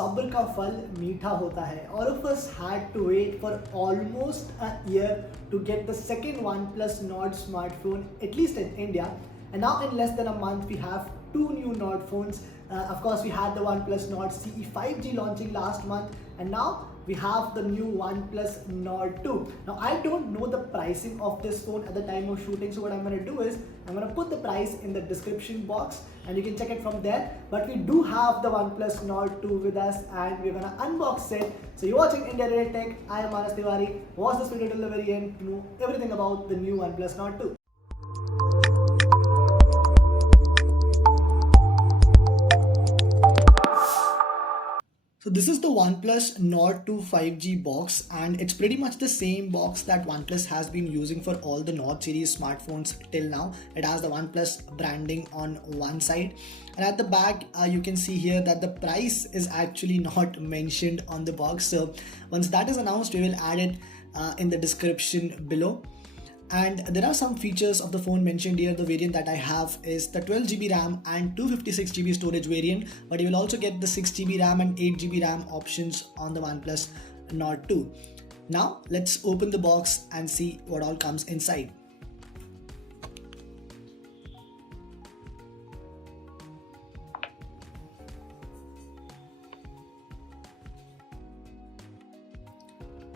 sabr ka phal meetha hota hai. All of us had to wait for almost a year to get the second OnePlus Nord smartphone, at least in India. And now in less than a month, we have two new Nord phones. Of course, we had the OnePlus Nord CE 5G launching last month, and now we have the new OnePlus Nord 2. Now, I don't know the pricing of this phone at the time of shooting, so what I'm going to do is I'm going to put the price in the description box and you can check it from there. But we do have the OnePlus Nord 2 with us and we're going to unbox it. So you're watching India Today Tech. I am Manas Tiwari. Watch this video till the very end to know everything about the new OnePlus Nord 2. So this is the OnePlus Nord 2 5G box, and it's pretty much the same box that OnePlus has been using for all the Nord series smartphones till now. It has the OnePlus branding on one side, and at the back you can see here that the price is actually not mentioned on the box. So once that is announced, we will add it in the description below. And there are some features of the phone mentioned here. The variant that I have is the 12GB RAM and 256GB storage variant, but you will also get the 6GB RAM and 8GB RAM options on the OnePlus Nord 2. Now let's open the box and see what all comes inside.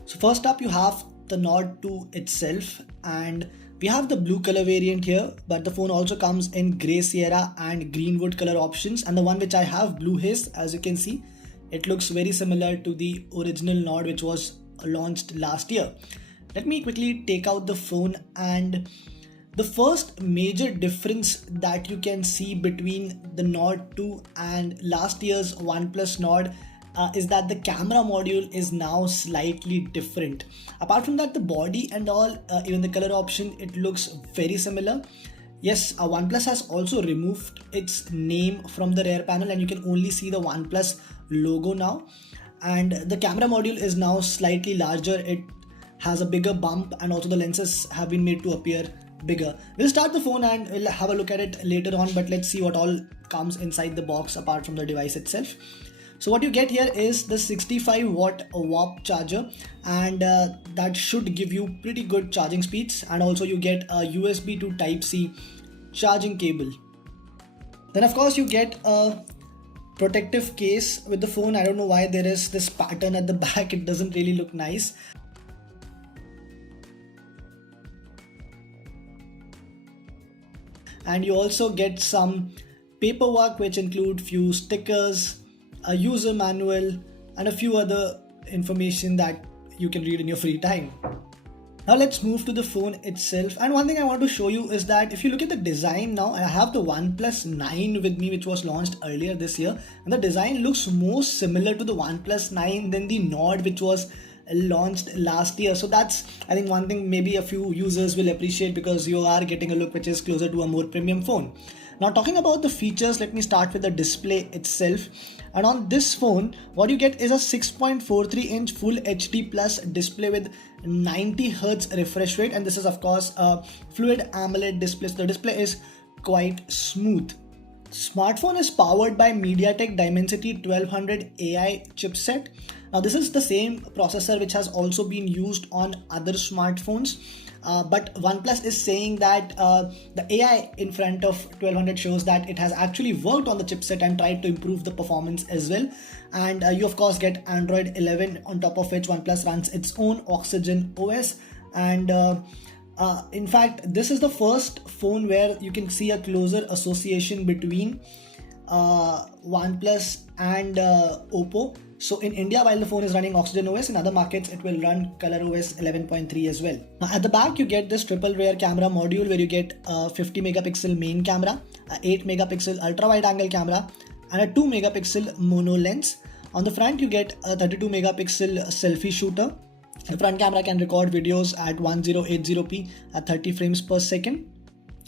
So first up you have the Nord 2 itself, and we have the blue color variant here, but the phone also comes in grey Sierra and greenwood color options, and the one which I have, blue haze, as you can see, it looks very similar to the original Nord which was launched last year. Let me quickly take out the phone, and the first major difference that you can see between the Nord 2 and last year's OnePlus Nord is that the camera module is now slightly different. Apart from that, the body and all, even the color option, it looks very similar. Yes, OnePlus has also removed its name from the rear panel and you can only see the OnePlus logo now. And the camera module is now slightly larger. It has a bigger bump and also the lenses have been made to appear bigger. We'll start the phone and we'll have a look at it later on, but let's see what all comes inside the box apart from the device itself. So what you get here is the 65 watt WAP charger, and that should give you pretty good charging speeds, and also you get a USB to Type-C charging cable. Then of course you get a protective case with the phone. I don't know why there is this pattern at the back, it doesn't really look nice. And you also get some paperwork which include few stickers, a user manual, and a few other information that you can read in your free time. Now let's move to the phone itself, and one thing I want to show you is that if you look at the design now, I have the OnePlus 9 with me which was launched earlier this year, and the design looks more similar to the OnePlus 9 than the Nord which was launched last year. So that's, I think, one thing maybe a few users will appreciate, because you are getting a look which is closer to a more premium phone. Now talking about the features, let me start with the display itself. And on this phone, what you get is a 6.43 inch Full HD Plus display with 90 Hz refresh rate, and this is of course a Fluid AMOLED display, so the display is quite smooth. Smartphone is powered by MediaTek Dimensity 1200 AI chipset. Now this is the same processor which has also been used on other smartphones. But OnePlus is saying that the AI in front of 1200 shows that it has actually worked on the chipset and tried to improve the performance as well. And you of course get Android 11, on top of which OnePlus runs its own Oxygen OS. And in fact, this is the first phone where you can see a closer association between OnePlus and Oppo. So in India, while the phone is running Oxygen OS, in other markets it will run ColorOS 11.3 as well. Now at the back you get this triple rear camera module where you get a 50 megapixel main camera, a 8 megapixel ultra wide angle camera, and a 2 megapixel mono lens. On the front you get a 32 megapixel selfie shooter. The front camera can record videos at 1080p at 30 frames per second.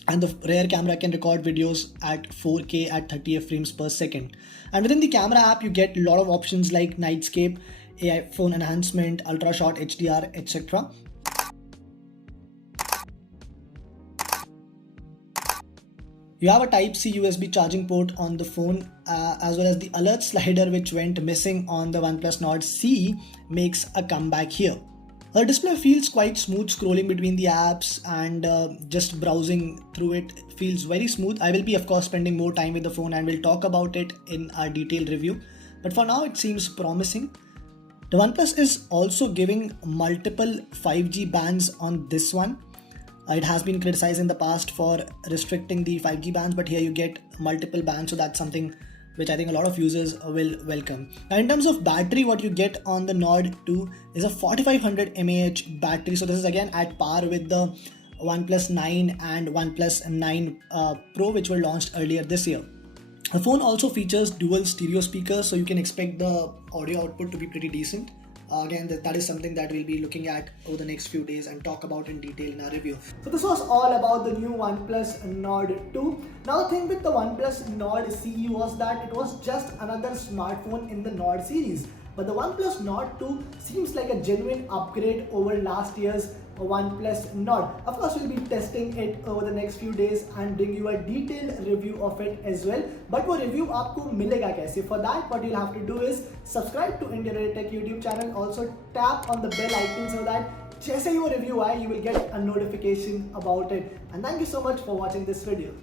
And the rear camera can record videos at 4K at 30 frames per second. And within the camera app, you get a lot of options like Nightscape, AI phone enhancement, ultra short HDR, etc. You have a Type-C USB charging port on the phone, as well as the alert slider which went missing on the OnePlus Nord CE makes a comeback here. The display feels quite smooth scrolling between the apps, and just browsing through it feels very smooth. I will be of course spending more time with the phone and we'll talk about it in our detailed review. But for now it seems promising. The OnePlus is also giving multiple 5G bands on this one. It has been criticized in the past for restricting the 5G bands, but here you get multiple bands, so that's something which I think a lot of users will welcome. Now, in terms of battery, what you get on the Nord 2 is a 4500 mAh battery. So this is again at par with the OnePlus 9 and OnePlus 9 Pro, which were launched earlier this year. The phone also features dual stereo speakers, so you can expect the audio output to be pretty decent. Again, that is something that we'll be looking at over the next few days and talk about in detail in our review. So this was all about the new OnePlus Nord 2. Now the thing with the OnePlus Nord CE was that it was just another smartphone in the Nord series. But the OnePlus Nord 2 seems like a genuine upgrade over last year's OnePlus Nord. Of course, we'll be testing it over the next few days and bring you a detailed review of it as well. But वो review आपको मिलेगा कैसे? For that, what you'll have to do is subscribe to India Ready Tech YouTube channel. Also tap on the bell icon so that जैसे ही वो review आए, you will get a notification about it. And thank you so much for watching this video.